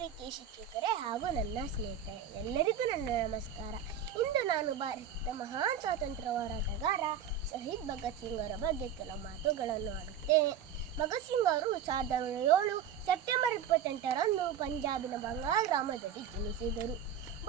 ಪ್ರೀತಿ ಶಿಕ್ಷಕರೇ ಹಾಗೂ ನನ್ನ ಸ್ನೇಹಿತರೆ ಎಲ್ಲರಿಗೂ ನನ್ನ ನಮಸ್ಕಾರ. ಇಂದು ನಾನು ಭಾರತದ ಮಹಾನ್ ಸ್ವಾತಂತ್ರ್ಯ ಹೋರಾಟಗಾರ ಶಹೀದ್ ಭಗತ್ ಸಿಂಗ್ ಅವರ ಬಗ್ಗೆ ಕೆಲವು ಮಾತುಗಳನ್ನು ಆಡುತ್ತೇನೆ. ಭಗತ್ ಸಿಂಗ್ ಅವರು 1907 ಸೆಪ್ಟೆಂಬರ್ 28ರಂದು ಪಂಜಾಬಿನ ಬಂಗಾಲ್ ಗ್ರಾಮದಲ್ಲಿ ಜನಿಸಿದರು.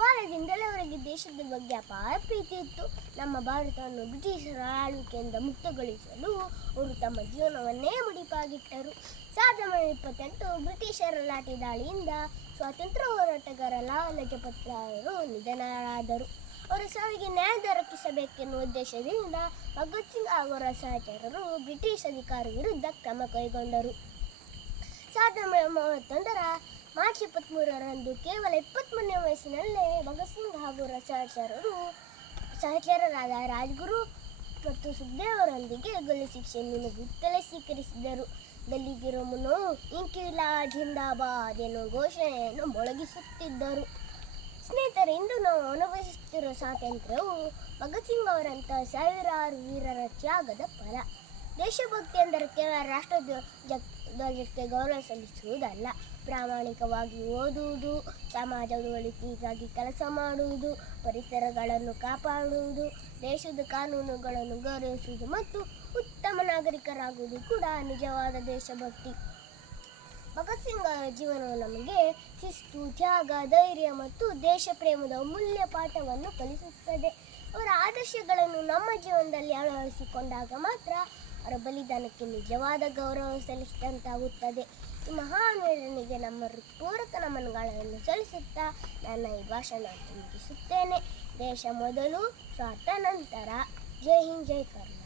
ಬಾಲ್ಯದಿಂದಲೇ ಅವರಿಗೆ ದೇಶದ ಬಗ್ಗೆ ಅಪಾರ ಪ್ರೀತಿ ಇತ್ತು. ನಮ್ಮ ಭಾರತವನ್ನು ಬ್ರಿಟಿಷರ ಆಳ್ವಿಕೆಯಿಂದ ಮುಕ್ತಗೊಳಿಸಲು ಅವರು ತಮ್ಮ ಜೀವನವನ್ನೇ ಮುಡಿಪಾಗಿಟ್ಟರು. 1928 ಬ್ರಿಟಿಷರ ಲಾಠಿ ದಾಳಿಯಿಂದ ಸ್ವಾತಂತ್ರ್ಯ ಹೋರಾಟಗಾರ ಲಾಲಾ ಲಜಪತ್ ರಾಯ್ ಅವರು ನಿಧನರಾದರು. ಅವರ ಸಾವಿಗೆ ನ್ಯಾಯ ದೊರಕಿಸಬೇಕೆನ್ನುವ ಉದ್ದೇಶದಿಂದ ಭಗತ್ ಸಿಂಗ್ ಹಾಗೂ ಅವರ ಸಹಚರರು ಬ್ರಿಟಿಷ್ ಅಧಿಕಾರಿ ವಿರುದ್ಧ ಕ್ರಮ ಕೈಗೊಂಡರು. 1931ರ ಮಾರ್ಚ್ 23ರಂದು ಕೇವಲ 23ನೇ ವಯಸ್ಸಿನಲ್ಲೇ ಭಗತ್ ಸಿಂಗ್ ಹಾಗೂ ಅವರ ಸಹಚರರಾದ ರಾಜ್ಗುರು ಮತ್ತು ಸುಖದೇವ್ ಅವರೊಂದಿಗೆ ಗಲ್ಲು ಶಿಕ್ಷೆಯನ್ನು ಮುಗುತ್ತಲೇ ಸ್ವೀಕರಿಸಿದರು. ಗಲ್ಲಿಗಿರಮುನು ಇನ್ಕಿಲಾಬ್ ಜಿಂದಾಬಾದ್ ಎನ್ನುವ ಘೋಷಣೆಯನ್ನು ಮೊಳಗಿಸುತ್ತಿದ್ದರು. ಸ್ನೇಹಿತರೆ, ಇಂದು ನಾವು ಅನುಭವಿಸುತ್ತಿರುವ ಸ್ವಾತಂತ್ರ್ಯವು ಭಗತ್ ಸಿಂಗ್ ಅವರಂತಹ ಸಾವಿರಾರು ವೀರರ ತ್ಯಾಗದ ಫಲ. ದೇಶಭಕ್ತಿ ಎಂದರೆ ಕೇವಲ ರಾಷ್ಟ್ರಧ್ವಜಕ್ಕೆ ಗೌರವ ಸಲ್ಲಿಸುವುದಲ್ಲ, ಪ್ರಾಮಾಣಿಕವಾಗಿ ಓದುವುದು, ಸಮಾಜದ ಒಳಿತಿಗಾಗಿ ಕೆಲಸ ಮಾಡುವುದು, ಪರಿಸರಗಳನ್ನು ಕಾಪಾಡುವುದು, ದೇಶದ ಕಾನೂನುಗಳನ್ನು ಗೌರವಿಸುವುದು ಮತ್ತು ಉತ್ತಮ ನಾಗರಿಕರಾಗುವುದು ಕೂಡ ನಿಜವಾದ ದೇಶಭಕ್ತಿ. ಭಗತ್ ಸಿಂಗ್ ಅವರ ಜೀವನವು ನಮಗೆ ಶಿಸ್ತು, ತ್ಯಾಗ, ಧೈರ್ಯ ಮತ್ತು ದೇಶ ಪ್ರೇಮದ ಅಮೂಲ್ಯ ಪಾಠವನ್ನು ಕಲಿಸುತ್ತದೆ. ಅವರ ಆದರ್ಶಗಳನ್ನು ನಮ್ಮ ಜೀವನದಲ್ಲಿ ಅಳವಡಿಸಿಕೊಂಡಾಗ ಮಾತ್ರ ಅವರ ಬಲಿದಾನಕ್ಕೆ ನಿಜವಾದ ಗೌರವ ಸಲ್ಲಿಸಿದಂತಾಗುತ್ತದೆ. ಈ ಮಹಾನ್ ವೀರನಿಗೆ ನಮ್ಮ ಹೃತ್ಪೂರ್ವಕ ನಮನಗಳನ್ನು ಸಲ್ಲಿಸುತ್ತಾ ನನ್ನ ಈ ಭಾಷಣ ಮುಗಿಸುತ್ತೇನೆ. ದೇಶ ಮೊದಲು, ಸ್ವಾರ್ಥ ನಂತರ. ಜೈ ಹಿಂದ್, ಜೈ ಕರ್ನಾಟಕ.